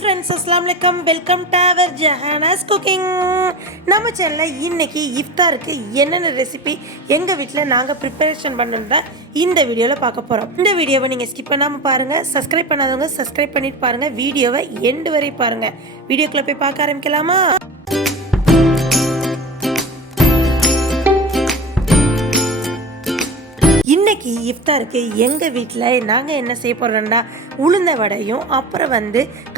Friends, அஸ்ஸலாமு அலைக்கும். Welcome to our Jahana's cooking. நம்ம சேனலில் இன்னைக்கு இஃப்தாருக்கு என்னென்ன ரெசிபி எங்கள் வீட்டில் நாங்கள் ப்ரிப்பரேஷன் பண்ணுறத இந்த வீடியோவில் பார்க்க போகிறோம். இந்த வீடியோவை நீங்கள் ஸ்கிப் பண்ணாமல் பாருங்கள். சப்ஸ்கிரைப் பண்ணாதவங்க சப்ஸ்கிரைப் பண்ணிட்டு பாருங்கள். வீடியோவை எண்டு வரை பாருங்கள். வீடியோக்குள்ளே போய் பார்க்க ஆரம்பிக்கலாமா? இன்னைக்கு இஃப்தாருக்கு எங்கள் வீட்டில் நாங்கள் என்ன செய்ய போகிறோம்னா உளுந்த வடையும் அப்புறம்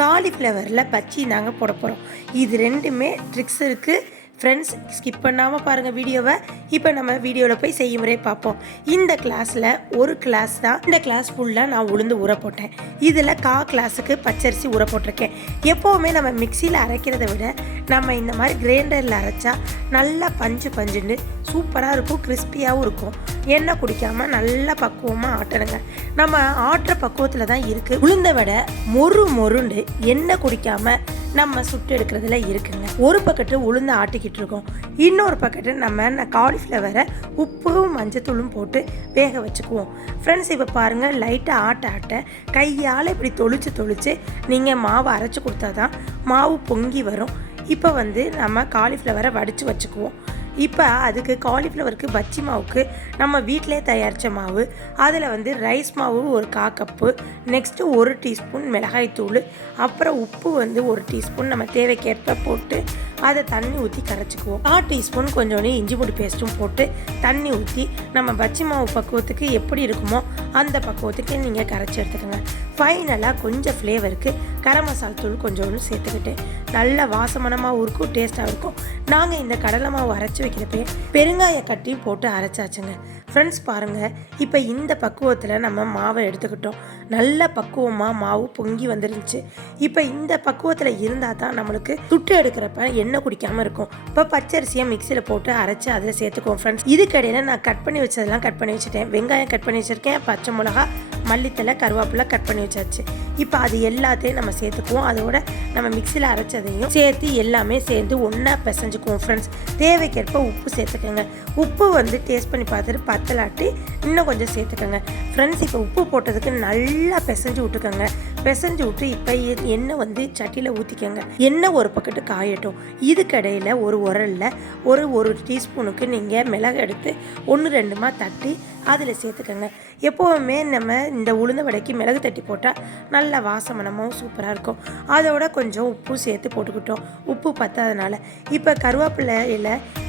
காலிஃப்ளவரில் பச்சி நாங்கள் போட போகிறோம். இது ரெண்டுமே ட்ரிக்ஸ் இருக்குது ஃப்ரெண்ட்ஸ். ஸ்கிப் பண்ணாமல் பாருங்கள் வீடியோவை. இப்போ நம்ம வீடியோவில் போய் செய்முறை பார்ப்போம். இந்த கிளாஸில் ஒரு கிளாஸ் தான், இந்த கிளாஸ் ஃபுல்லாக நான் உளுந்து ஊற போட்டேன். இதில் கிளாஸுக்கு பச்சரிசி ஊற போட்டிருக்கேன். எப்போவுமே நம்ம மிக்சியில் அரைக்கிறத விட நம்ம இந்த மாதிரி கிரைண்டரில் அரைச்சா நல்லா பஞ்சுன்னு சூப்பராக இருக்கும், கிறிஸ்பியாகவும் இருக்கும். எண்ணெய் குடிக்காமல் நல்லா பக்குவமாக ஆட்டணுங்க. நம்ம ஆட்டுற பக்குவத்தில் தான் இருக்குது. உளுந்த வடை மொறுண்டு எண்ணெய் குடிக்காமல் நம்ம சுட்டு எடுக்கிறதுல இருக்குங்க. ஒரு பக்கெட்டு உளுந்து ஆட்டிக்கிட்டு இருக்கோம், இன்னொரு பக்கெட்டு நம்ம காலிஃப்ளவரை உப்பும் மஞ்சத்தூளும் போட்டு வேக வச்சுக்குவோம். ஃப்ரெண்ட்ஸ், இப்போ பாருங்கள், லைட்டாக ஆட்ட கையால் இப்படி தொளிச்சு நீங்கள் மாவு அரைச்சி கொடுத்தா தான் மாவு பொங்கி வரும். இப்போ நம்ம காலிஃப்ளவரை வடித்து வச்சுக்குவோம். இப்போ அதுக்கு காலிஃப்ளவருக்கு பச்சி மாவுக்கு நம்ம வீட்டிலே தயாரித்த மாவு, அதில் ரைஸ் மாவு ஒரு 1/4 கப்பு, நெக்ஸ்ட்டு 1 டீஸ்பூன் மிளகாய்த்தூள், அப்புறம் உப்பு 1 டீஸ்பூன் நம்ம தேவைக்கேற்ப போட்டு அதை தண்ணி ஊற்றி கரைச்சிக்குவோம். 1/4 டீஸ்பூன் கொஞ்சோண்டு இஞ்சி பூண்டு பேஸ்ட்டும் போட்டு தண்ணி ஊற்றி நம்ம பச்சி மாவு பக்குவத்துக்கு எப்படி இருக்குமோ அந்த பக்குவத்துக்கு நீங்கள் கரைச்சி எடுத்துக்கோங்க. ஃபைனலாக கொஞ்சம் ஃப்ளேவருக்கு கரம் மசாலா தூள் கொஞ்சோண்டு சேர்த்துக்கிட்டு நல்ல வாசமானமாகவும் இருக்கும், டேஸ்ட்டாக இருக்கும். நாங்கள் இந்த கடலை மாவு அரைச்சி வைக்கிறப்பே பெருங்காய கட்டியும் போட்டு அரைச்சாச்சுங்க. ஃப்ரெண்ட்ஸ் பாருங்கள், இப்போ இந்த பக்குவத்தில் நம்ம மாவை எடுத்துக்கிட்டோம். நல்ல பக்குவமாக மாவு பொங்கி வந்துருந்துச்சு. இப்போ இந்த பக்குவத்தில் இருந்தால் தான் நம்மளுக்கு சுட்டு எடுக்கிறப்ப எண்ணெய் குடிக்காமல் இருக்கும். இப்போ பச்சரிசியை மிக்சியில் போட்டு அரைச்சி அதில் சேர்த்துக்குவோம். ஃப்ரெண்ட்ஸ், இதுக்கடையில் நான் கட் பண்ணி வச்சதெல்லாம் கட் பண்ணி வச்சுட்டேன். வெங்காயம் கட் பண்ணி வச்சுருக்கேன், பச்சை மிளகா, மல்லித்தலை, கருவேப்பிலை கட் பண்ணி வச்சாச்சு. இப்போ அது எல்லாத்தையும் நம்ம சேர்த்துக்குவோம். அதோட நம்ம மிக்சியில் அரைச்சதையும் சேர்த்து எல்லாமே சேர்ந்து ஒன்றா பிசைஞ்சுக்குவோம். ஃப்ரெண்ட்ஸ், தேவைக்கேற்ப உப்பு சேர்த்துக்கோங்க. உப்பு டேஸ்ட் பண்ணி பார்த்துட்டு பத்தலாட்டி இன்னும் கொஞ்சம் சேர்த்துக்கோங்க. ஃப்ரெண்ட்ஸ், இப்போ உப்பு போட்டதுக்கு நல்லா பிசைஞ்சு விட்டுக்கோங்க. பிசைஞ்சு விட்டு இப்போ எண்ணெய் சட்டியில் ஊற்றிக்கோங்க. எண்ணெய் ஒரு பக்கெட்டு காயட்டும். இதுக்கடையில் ஒரு உரலில் ஒரு டீஸ்பூனுக்கு நீங்கள் மிளகு எடுத்து 1-2 தட்டி அதில் சேர்த்துக்கோங்க. எப்போவுமே நம்ம இந்த உளுந்த வடைக்கு மிளகு தட்டி போட்டால் நல்ல வாசமனமும் சூப்பராக இருக்கும். அதோட கொஞ்சம் உப்பு சேர்த்து போட்டுக்கிட்டோம். உப்பு பத்தாதனால இப்போ கருவேப்பிலை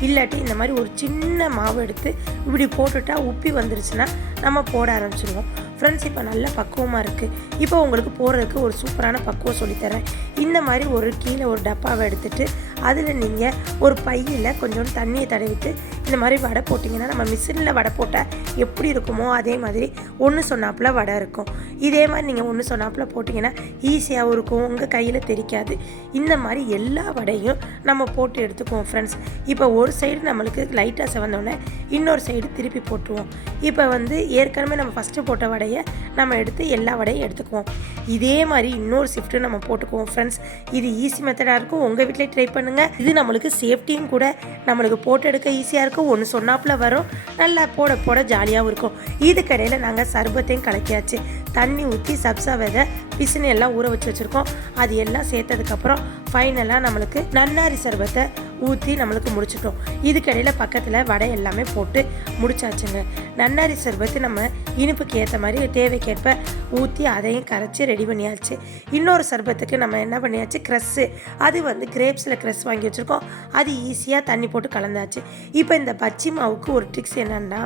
இல்லாட்டி இந்த மாதிரி ஒரு சின்ன மாவு எடுத்து இப்படி போட்டுட்டா உப்பி வந்துருச்சுன்னா நம்ம போட ஆரம்பிச்சிடுவோம். ஃப்ரெண்ட்ஸ், இப்போ நல்ல பக்குவமாக இருக்குது. இப்போ உங்களுக்கு போடுறதுக்கு ஒரு சூப்பரான பக்குவம் சொல்லித்தரேன். இந்த மாதிரி கீழே ஒரு டப்பாவை எடுத்துகிட்டு அதில் நீங்கள் ஒரு பையில் கொஞ்சோண்டு தண்ணியை தடவிட்டு இந்த மாதிரி வடை போட்டிங்கன்னா நம்ம மிஷினில் வடை போட்டால் எப்படி இருக்குமோ அதே மாதிரி ஒன்று சொன்னாப்பில் வடை இருக்கும். இதே மாதிரி நீங்கள் ஒன்று சொன்னாப்பில் போட்டிங்கன்னா ஈஸியாகவும் இருக்கும், உங்கள் கையில் தெரிக்காது. இந்த மாதிரி எல்லா வடையும் நம்ம போட்டு எடுத்துக்குவோம். ஃப்ரெண்ட்ஸ், இப்போ ஒரு சைடு நம்மளுக்கு லைட்டாக செவந்தோடனே இன்னொரு சைடு திருப்பி போட்டுருவோம். இப்போ ஏற்கனவே நம்ம ஃபஸ்ட்டு போட்ட வடையை நம்ம எடுத்து எல்லா வடையும் எடுத்துக்குவோம். இதே மாதிரி இன்னொரு ஷிஃப்ட்டு நம்ம போட்டுக்குவோம். ஃப்ரெண்ட்ஸ், இது ஈஸி மெத்தடாக இருக்கும். உங்கள் வீட்டிலே ட்ரை பண்ணுங்கள். இது நம்மளுக்கு சேஃப்டியும் கூட, நம்மளுக்கு போட்டு எடுக்க ஈஸியாக இருக்கும், ஒன்று சொன்னாப்பில் வரும், நல்லா போட ஜாலியாகவும் இருக்கும். இதுக்கடையில் நாங்கள் சர்பத்தையும் கலக்கியாச்சு. தண்ணி ஊற்றி சப்ஸா விதை பிசுனு எல்லாம் ஊற வச்சு வச்சுருக்கோம். அது எல்லாம் சேர்த்ததுக்கப்புறம் ஃபைனலாக நம்மளுக்கு நன்னாரி சர்பத்தை ஊற்றி நம்மளுக்கு முடிச்சிட்டோம். இதுக்கடையில் பக்கத்தில் வடை எல்லாமே போட்டு முடிச்சாச்சுங்க. நன்னாரி சர்பத்து நம்ம இனிப்புக்கு ஏற்ற மாதிரி தேவைக்கேற்ப ஊற்றி அதையும் கரைச்சி ரெடி பண்ணியாச்சு. இன்னொரு சர்பத்துக்கு நம்ம என்ன பண்ணியாச்சு, க்ரஸ்ஸு, அது கிரேப்ஸில் க்ரஸ் வாங்கி வச்சுருக்கோம். அது ஈஸியாக தண்ணி போட்டு கலந்தாச்சு. இப்போ இந்த பச்சி மாவுக்கு ஒரு ட்ரிக்ஸ் என்னென்னா,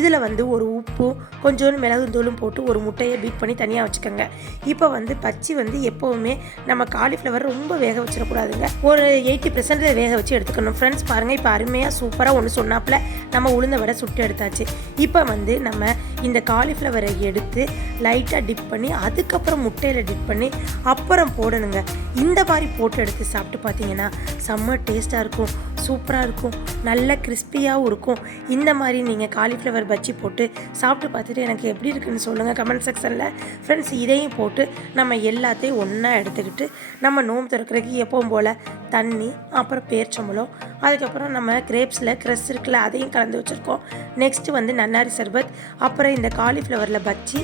இதில் ஒரு உப்பு கொஞ்சோண்டு மிளகுத்தூளும் போட்டு ஒரு முட்டையை பீட் பண்ணி தனியாக வச்சுக்கோங்க. இப்போ பச்சி எப்போவுமே நம்ம காலிஃப்ளவர் ரொம்ப வேக வச்சிடக்கூடாதுங்க. ஒரு 80% வேக வச்சு எடுத்துக்கணும். ஃப்ரெண்ட்ஸ் பாருங்கள், இப்போ அருமையாக சூப்பராக ஒன்று சொன்னாப்பில் நம்ம உளுந்த வடை சுட்டு எடுத்தாச்சு. இப்போ நம்ம இந்த காலிஃப்ளவரை எடுத்து லைட்டாக டிப் பண்ணி அதுக்கப்புறம் முட்டையில் டிப் பண்ணி அப்புறம் போடணுங்க. இந்த மாதிரி போட்டு எடுத்து சாப்பிட்டு பார்த்தீங்கன்னா செம்ம டேஸ்ட்டாக இருக்கும், சூப்பராக இருக்கும், நல்ல கிறிஸ்பியாகவும் இருக்கும். இந்த மாதிரி நீங்கள் காலிஃப்ளவர் பச்சி போட்டு சாப்பிட்டு பார்த்துட்டு எனக்கு எப்படி இருக்குன்னு சொல்லுங்கள் கமெண்ட் செக்ஷனில். ஃப்ரெண்ட்ஸ், இதையும் போட்டு நம்ம எல்லாத்தையும் ஒன்றா எடுத்துக்கிட்டு நம்ம நோம்பு திறக்கிறதுக்கு எப்பவும் போல் தண்ணி, அப்புறம் பேரிச்சம்பழம், அதுக்கப்புறம் நம்ம கிரேப்ஸில் க்ரஸ் இருக்குல்ல அதையும் கலந்து வச்சுருக்கோம். நெக்ஸ்ட்டு நன்னாரி சர்பத், அப்புறம் இந்த காலிஃப்ளவரில் பச்சி,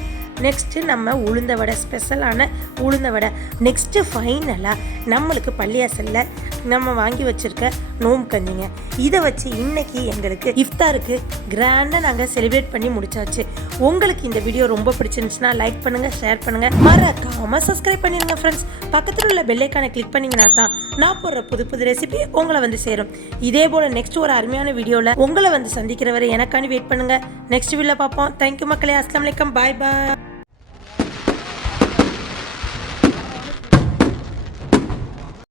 நெக்ஸ்ட்டு நம்ம உளுந்த வடை, ஸ்பெஷலான உளுந்த வடை. நெக்ஸ்ட்டு ஃபைனலாக நம்மளுக்கு பள்ளியாசலில் நம்ம வாங்கி வச்சுருக்க நோம்பு கஞ்சிங்க. இதை வச்சு இன்றைக்கி எங்களுக்கு இஃப்தாருக்கு கிராண்டாக நாங்கள் செலிப்ரேட் பண்ணி முடிச்சாச்சு. உங்களுக்கு இந்த வீடியோ ரொம்ப பிடிச்சிருந்துச்சுன்னா லைக் பண்ணுங்கள், ஷேர் பண்ணுங்கள், மறக்காமல் சப்ஸ்கிரைப் பண்ணிடுங்க ஃப்ரெண்ட்ஸ். பக்கத்தில் உள்ள பெல்லைக்கானை கிளிக் பண்ணிங்கன்னா தான் நான் போடுற புது புது ரெசிபி உங்களை வந்து சேரும். இதே போல் நெக்ஸ்ட் ஒரு அருமையான வீடியோவில் உங்களை வந்து சந்திக்கிற வரை எனக்காண்டி வெயிட் பண்ணுங்கள். நெக்ஸ்ட் வீடியோவில் பார்ப்போம். தேங்க்யூ மக்களே. அஸ்ஸலாமு அலைக்கும். பாய் பாய்.